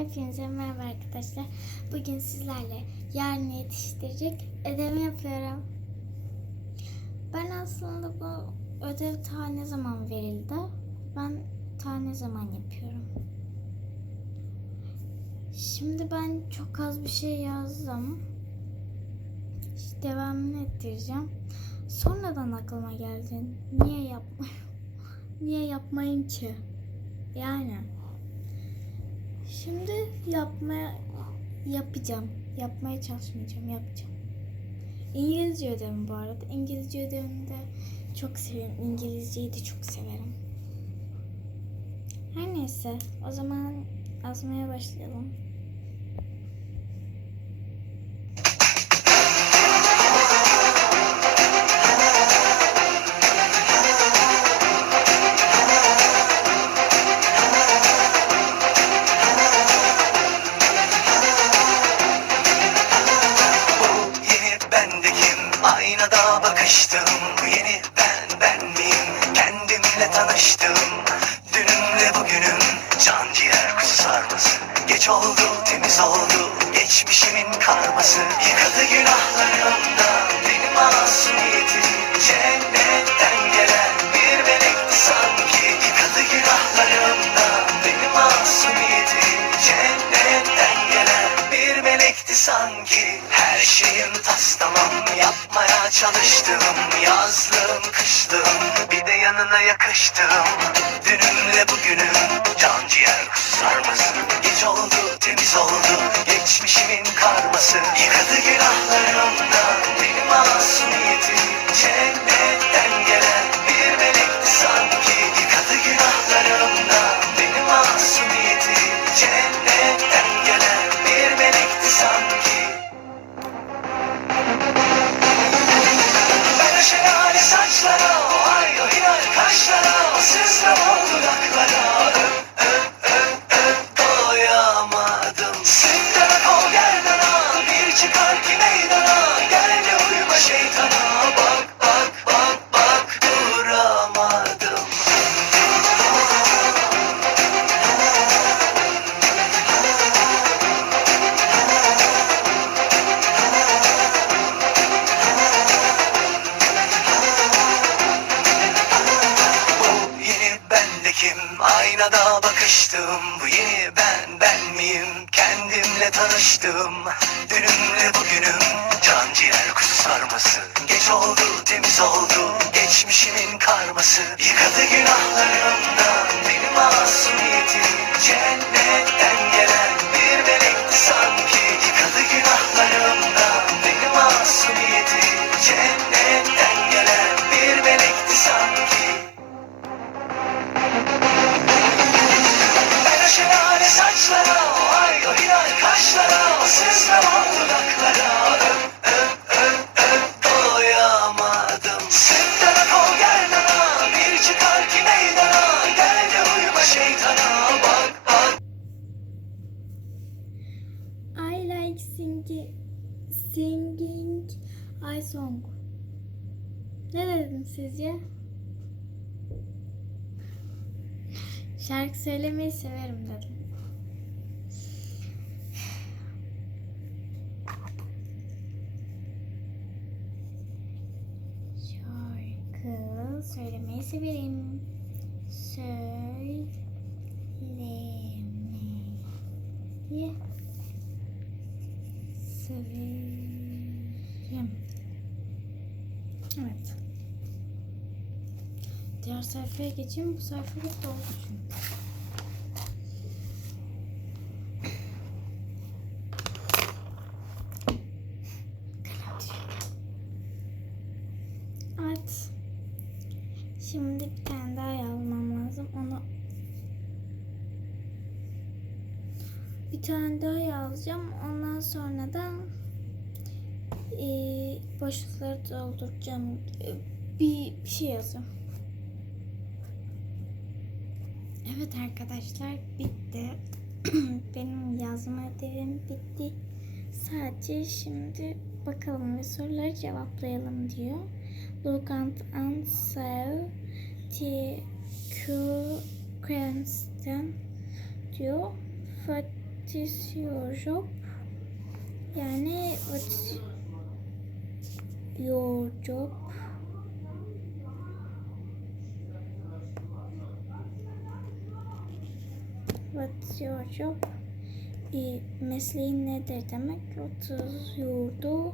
Hepinize merhaba arkadaşlar. Bugün sizlerle yarın yetiştirecek ödev yapıyorum. Ben aslında bu ödev ta ne zaman verildi? Ben ta ne zaman yapıyorum? Şimdi ben çok az bir şey yazdım. İşte devamını ettireceğim. Sonradan aklıma geldi. Niye yapmayayım? Niye yapmayayım ki? Yani. Şimdi yapmaya yapacağım. Yapmaya çalışmayacağım, yapacağım. İngilizce ödevim bu arada. İngilizce ödevini de çok severim. İngilizceyi de çok severim. Her neyse, o zaman yazmaya başlayalım. Bu yeni ben ben miyim? Kendimle tanıştım Dünümle bugünüm. Can ciğer kuzu sarması Geç oldu temiz oldu. Geçmişimin karması Yıkadı günahlarımdan. Benim masumiyetim Cennetten yapmaya çalıştım. Yazlığım kışlığım. Bir de yanına yakıştım. Dünümle bugünüm can ciğer kuzu sarması. Geç oldu temiz oldu. Geçmişimin karması. Yıkadı günahlarımdan benim masumiyetim Cennetten saçlara, o ay o hilal kaşlara, o sızlama o dudaklara. Öp öp öp öp doyamadım. Sıkkana kol gerdana, bir çıkar ki meydana, gel de uyuma şeytana, bak bendekim Aynada bakıştım? Bu yeni ben ben miyim? Kendimle tanıştım. Dünümle bugünüm. Can ciğer kuzu sarması. Geç oldu temiz oldu. Geçmişimin karması. Yıkadı günahlarımdan Like singing, singing I song. Ne dedim sizce? Şarkı söylemeyi severim dedim. Şarkı söylemeyi severim. Söylemeyi severim. Evet. Diğer sayfaya geçeyim. Bu sayfa çok doldu çünkü. Evet. Şimdi bir tane daha yazmam lazım. Onu bir tane daha yazacağım. Ondan sonra da eee boşlukları dolduracağım. Eee, Bir, bir şey yazacağım. Evet arkadaşlar bitti. Benim yazma ödevim bitti. Sadece şimdi bakalım ve soruları cevaplayalım diyor. Look and answer the question diyor. What is your job? Yani what's your job? What's your job? E, mesleğin nedir demek. Your job?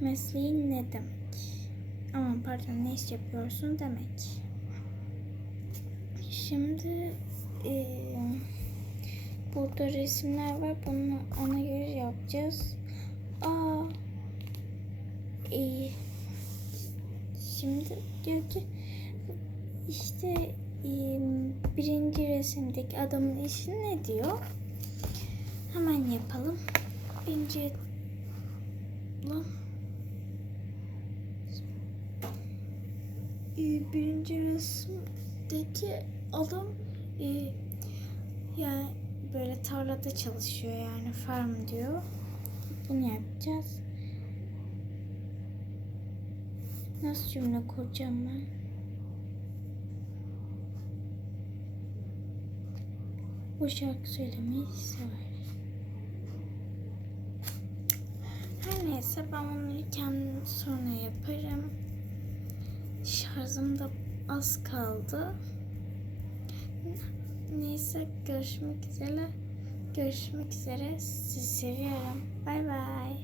Mesleğin ne demek? Aman pardon ne iş yapıyorsun demek. Şimdi eee, burada resimler var. Bunu ona göre yapacağız. Aa, iyi. Şimdi diyor ki işte birinci resimdeki adamın işi ne diyor? Hemen yapalım. Birinci lan Ee, birinci resimdeki adam e, böyle tarlada çalışıyor yani farm diyor. Bunu yapacağız. Nasıl cümle kuracağım ben? Bu şarkı söylemeyi sever. Her neyse ben bunları kendim sonra yaparım. Şarjım da az kaldı. Neyse görüşmek üzere. Görüşmek üzere. Sizi seviyorum. Bay bay.